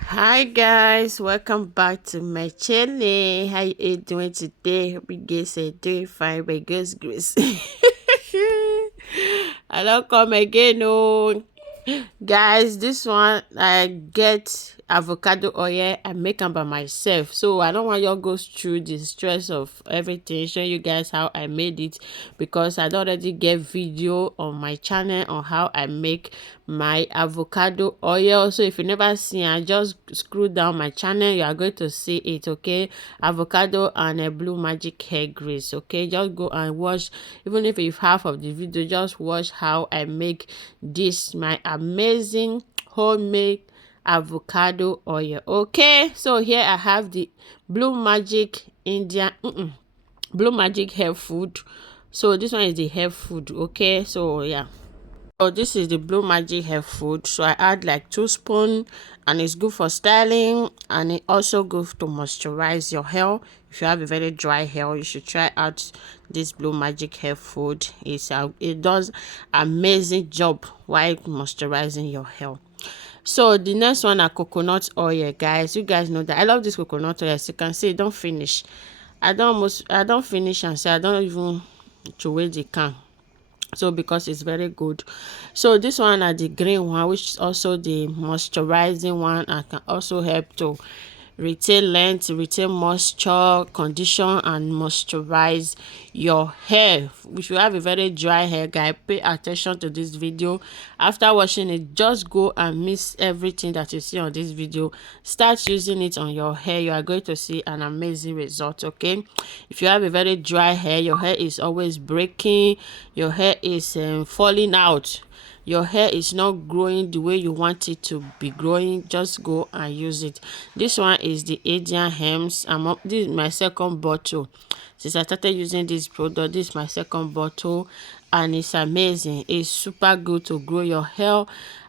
Hi guys, welcome back to my channel. How you doing today? Hope you guys are doing fine by God's grace. I don't come again, no. Guys, this one I get avocado oil. I make them by myself, so I don't want y'all go through the stress of everything, showing you guys how I made it, because I already get video on my channel on how I make my avocado oil. So if you never seen, I just scroll down my channel, you are going to see it. Okay, avocado and a blue magic hair grease. Okay, just go and watch. Even if you half of the video, just watch how I make this my amazing homemade avocado oil. Okay, so here I have the blue magic Indian blue magic hair food. So this one is the hair food. Okay, so yeah, so this is the blue magic hair food. So I add like 2 spoons, and it's good for styling, and it also good to moisturize your hair. If you have a very dry hair, you should try out this blue magic hair food. It does amazing job while moisturizing your hair. So the next one are coconut oil, guys. You guys know that I love this coconut oil. As you can see, it don't finish. I don't finish, and say I don't even throw away the can. So because it's very good. So this one are the green one, which is also the moisturizing one, and can also help to retain length, retain moisture, condition and moisturize your hair. If you have a very dry hair, guy, pay attention to this video. After watching it, just go and mix everything that you see on this video, start using it on your hair. You are going to see an amazing result. Okay, if you have a very dry hair, your hair is always breaking, your hair is falling out, your hair is not growing the way you want it to be growing, just go and use it. This one is the Asian Hems. This is my second bottle. Since I started using this product, this is my second bottle, and it's amazing. It's super good to grow your hair,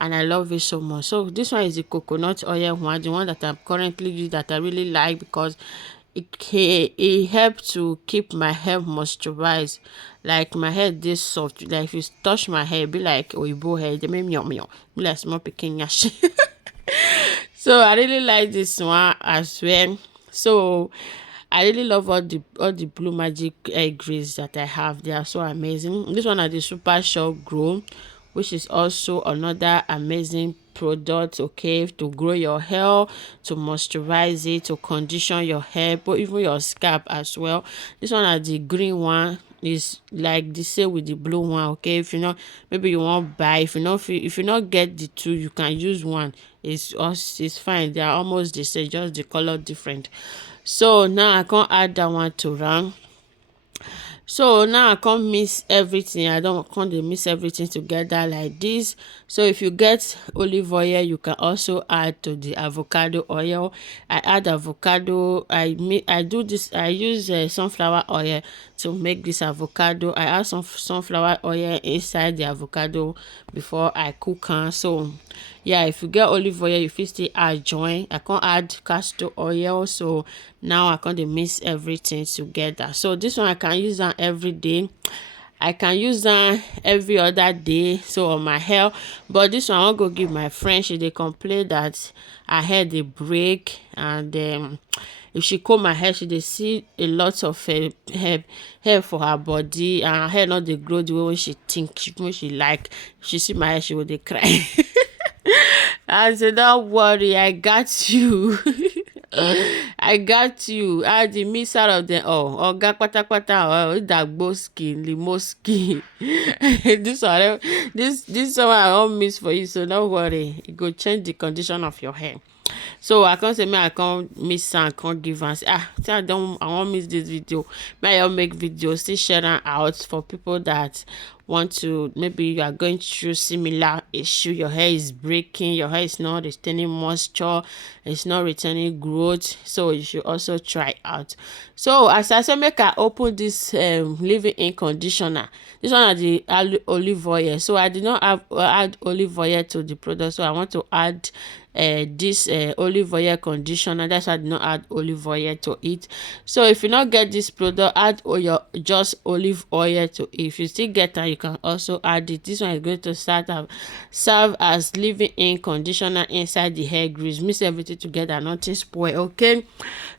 and I love it so much. So this one is the coconut oil one, the one that I'm currently using, that I really like, because it helps to keep my hair moisturized. Like my hair this soft, like if you touch my hair, be like oyibo hair, they make me yum yum, be like small pikin yash. So I really like this one as well. So I really love all the blue magic egg grease that I have. They are so amazing. This one are the super short grow, which is also another amazing product. Okay, to grow your hair, to moisturize it, to condition your hair, but even your scalp as well. This one are the green one, is like the same with the blue one. Okay, if you know, maybe you want buy, if you not get the two, you can use one. It's fine, they are almost the same, just the color different. So now I can add that one to round. So now I can't mix everything. I don't can't dey mix everything together like this. So if you get olive oil, you can also add to the avocado oil. I add avocado. I do this. I use sunflower oil to make this avocado. I add some sunflower oil inside the avocado before I cook am. So yeah, if you get olive oil, you fit still add join. I can't add castor oil. So now I can't mix everything together. So this one I can use am every day. I can use am every other day, so on my hair. But this one I wan go give my friend. She dey complain that her hair dey break, and if she comb her hair, she dey see a lot of hair for her body, and her hair no dey grow the way wey she think, wey she like. If she see my hair, she go dey cry. I said, don't worry, I got you. I got you. I the mixer of them. Oh, oga pátápátá. Oh, dagbo skin, limo skin. This one I won't miss for you, so don't worry. It go change the condition of your hair. So I can't say me I can't miss and can't give and say say I won't miss this video. May I make videos, still share them out for people that want to, maybe you are going through similar issue, your hair is breaking, your hair is not retaining moisture, it's not retaining growth, so you should also try out. So as I say, make I open this leave-in conditioner. This one are the olive oil. So I did not add olive oil to the product, so I want to add this olive oil conditioner. That's why I did not add olive oil to it. So if you not get this product, add just olive oil to it. If you still get that, you can also add it. This one is going to serve as leave-in conditioner inside the hair grease. Mix everything together, nothing spoil. Okay,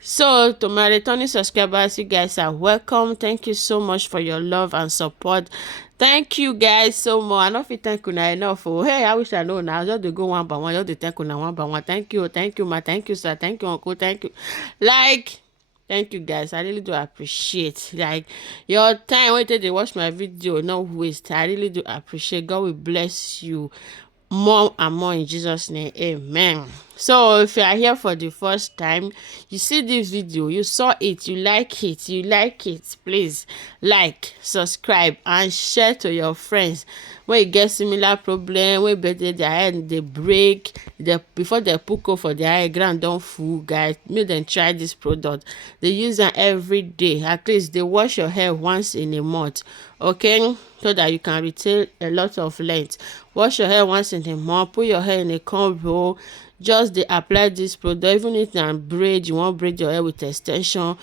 so to my returning subscribers, you guys are welcome. Thank you so much for your love and support. Thank you guys so much. I don't feel thank you enough. Oh, hey, I wish I know now. Just to go one by one, just to thank you one by one. Thank you, ma. Thank you, sir. Thank you, uncle. Thank you. Like, thank you guys. I really do appreciate like your time. Wait till they watch my video, no waste. I really do appreciate. God will bless you more and more in Jesus' name. Amen. So if you are here for the first time, you see this video, you saw it, you like it, please like, subscribe and share to your friends when you get similar problem, when better their head they break, before they put for their hair ground don't full. Guys, make them try this product. They use them every day. At least they wash your hair once in a month, okay, so that you can retain a lot of length. Wash your hair once in a month, put your hair in a combo, just they apply this product. Even if you braid, you want braid your hair with extension,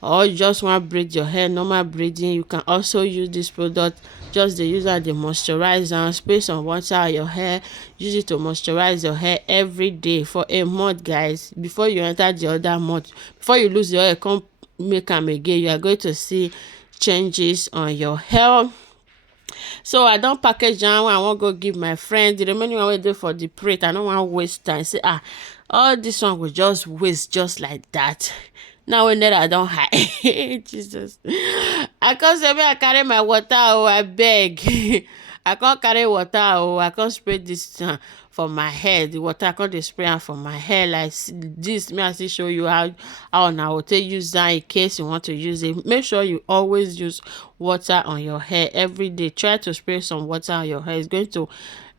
or you just want braid your hair normal braiding, you can also use this product. Just the use and the moisturizer, spray some water on your hair, use it to moisturize your hair every day for a month, guys. Before you enter the other month, before you lose your hair, come make them again, you are going to see changes on your hair. So I don't package am when I wan go give my friend. The remaining one wey dey for the plate, I no wan waste time. Say all this one go just waste just like that. Now when I don high, Jesus, I can't say make I carry my water. Oh, I beg. I can't carry water. Oh, I can't spray this for my hair. The water I can't spray am for my hair like this. May I still show you how I will take use that in case you want to use it. Make sure you always use water on your hair every day. Try to spray some water on your hair. It's going to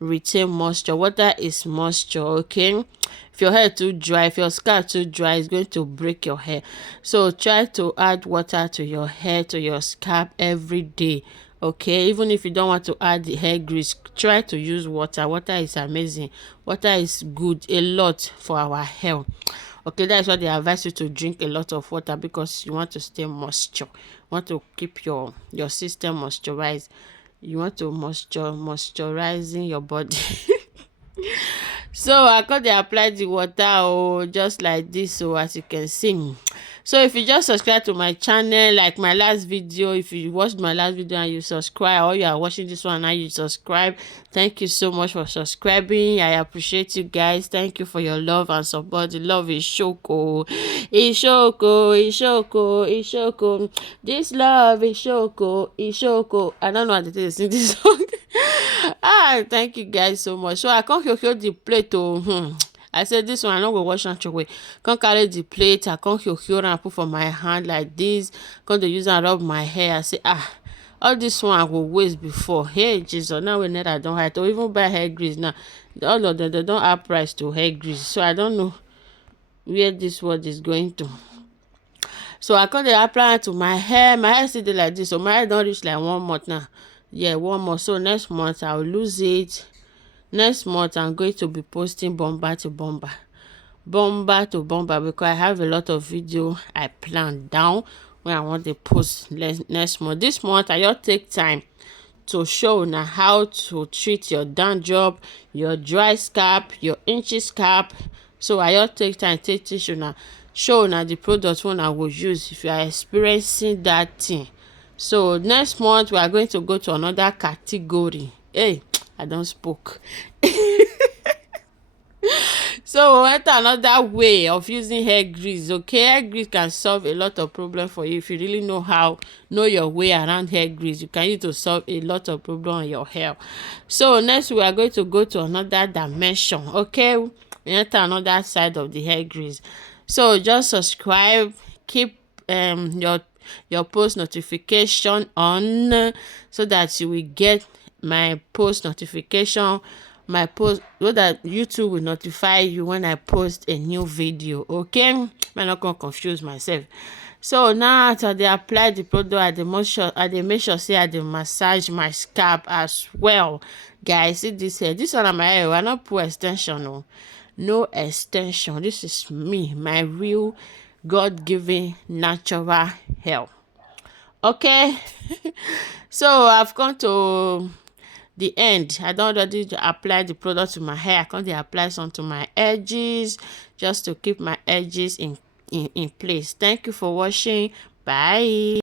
retain moisture. Water is moisture, okay? If your hair too dry, if your scalp too dry, it's going to break your hair. So try to add water to your hair, to your scalp every day, okay? Even if you don't want to add the hair grease, try to use water. Water is amazing. Water is good a lot for our hair, okay? That's why they advise you to drink a lot of water, because you want to stay moisture, you want to keep your system moisturized, you want to moisturizing your body. So I got to apply the water just like this, so as you can see. So if you just subscribe to my channel, like my last video, if you watched my last video and you subscribe, or you are watching this one and you subscribe, thank you so much for subscribing. I appreciate you guys. Thank you for your love and support. The love is shoko. It's shoko. It's shoko. It's shoko. This love is shoko. It's shoko. I don't know how to sing this song. Thank you guys so much. So I can't hold the plate. I said this one I no go wash am away. Can't carry the plate. I can't hold and put for my hand like this. Can't use and rub my hair. I say all this one I go waste before. Hey Jesus, now we need I don't have to even buy hair grease now. All of them they don't have price to hair grease. So I don't know where this word is going to. So I can't apply it to my hair. My hair still like this. So my hair don't reach like 1 month now. Yeah, 1 month. So next month I'll lose it. Next month I'm going to be posting bomber to bomber, because I have a lot of video I planned down when I want to post next month. This month I just take time to show now how to treat your dandruff, your dry scalp, your itchy scalp. So I just take time to teach you now, show now the product one I will use if you are experiencing that thing. So next month we are going to go to another category. Hey, I don't spoke. So we enter another way of using hair grease, okay? Hair grease can solve a lot of problems for you. If you really know your way around hair grease, you can use to solve a lot of problems on your hair. So next we are going to go to another dimension, okay? We enter another side of the hair grease. So just subscribe, keep your post notification on, so that you will get my post notification, my post, so that YouTube will notify you when I post a new video, okay? I'm not gonna confuse myself. So now after they apply the product, I make sure say I massage my scalp as well. Guys, see this hair, this one on my hair I not put extension no extension. This is me, my real God-given natural hair. Okay. So I've come to the end. I don't already apply the product to my hair. I can't apply some to my edges just to keep my edges in place. Thank you for watching. Bye.